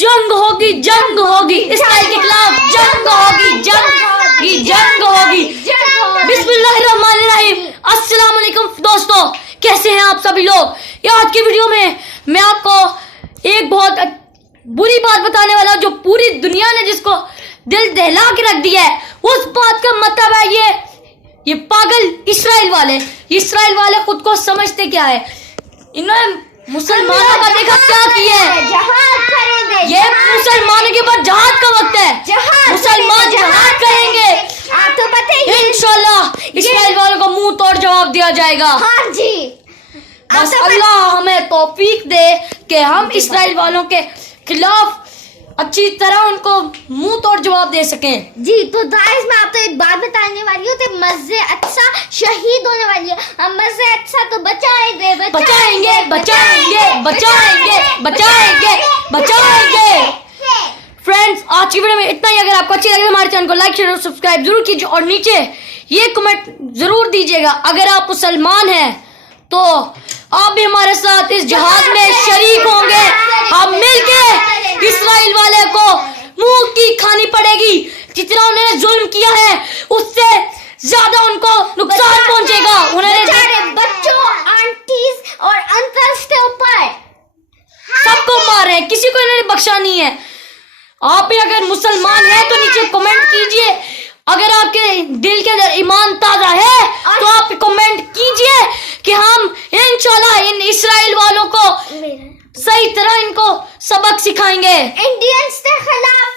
जंग होगी इसराइल के खिलाफ, जंग होगी। बिस्मिल्लाहिर्रहमानिर्रहीम। अस्सलाम वालेकुम दोस्तों, कैसे हैं आप सभी लोग। ये आज की वीडियो में मैं आपको एक बहुत बुरी बात बताने वाला हूं, जो पूरी दुनिया ने जिसको दिल दहला के रख दिया है। उस बात का मतलब है ये पागल इसराइल वाले खुद को समझते क्या है। इन्होंने मुसलमानों का देखा क्या किया है। ये मुसलमानों के पास जहाद का वक्त है, मुसलमान जहाद करेंगे तो पता ही इंशाल्लाह इसराइल वालों को मुंह तोड़ जवाब दिया जाएगा। हाँ जी, बस अल्लाह हमें तौफीक दे कि हम इसराइल वालों के खिलाफ अच्छी तरह उनको मुंह तोड़ जवाब दे सकें। जी तो गाइस, मैं आपको एक बात बताने वाली हूँ। तो मस्जिद अक्सा शहीद होने वाली है। हम मस्जिद अक्सा तो बचाएंगे। फ्रेंड्स, आज की वीडियो में इतना ही। अगर आपको अच्छी लगे हमारे चैनल को लाइक शेयर और सब्सक्राइब जरूर कीजिए और नीचे ये कमेंट जरूर दीजिएगा। अगर आप मुसलमान हैं तो आप भी हमारे साथ इस जिहाद में शरीक होंगे। हम मिलके इसराइल वाले को मुंह की खानी पड़ेगी। जितना उन्होंने जुल्म किया है उससे ज्यादा उनको नुकसान पहुंचेगा। उन्होंने बच्चों, आंटीज और अंकल्स के ऊपर सबको मार रहे हैं, किसी को इन्होंने बख्शा नहीं है। आप भी अगर मुसलमान हैं तो नीचे कमेंट कीजिए। अगर आपके दिल के अंदर ईमान ताजा है तो आप कमेंट कीजिए कि हम इंशाल्लाह इन इसराइल वालों को सही तरह इनको सबक सिखाएंगे। इंडियंस के खिलाफ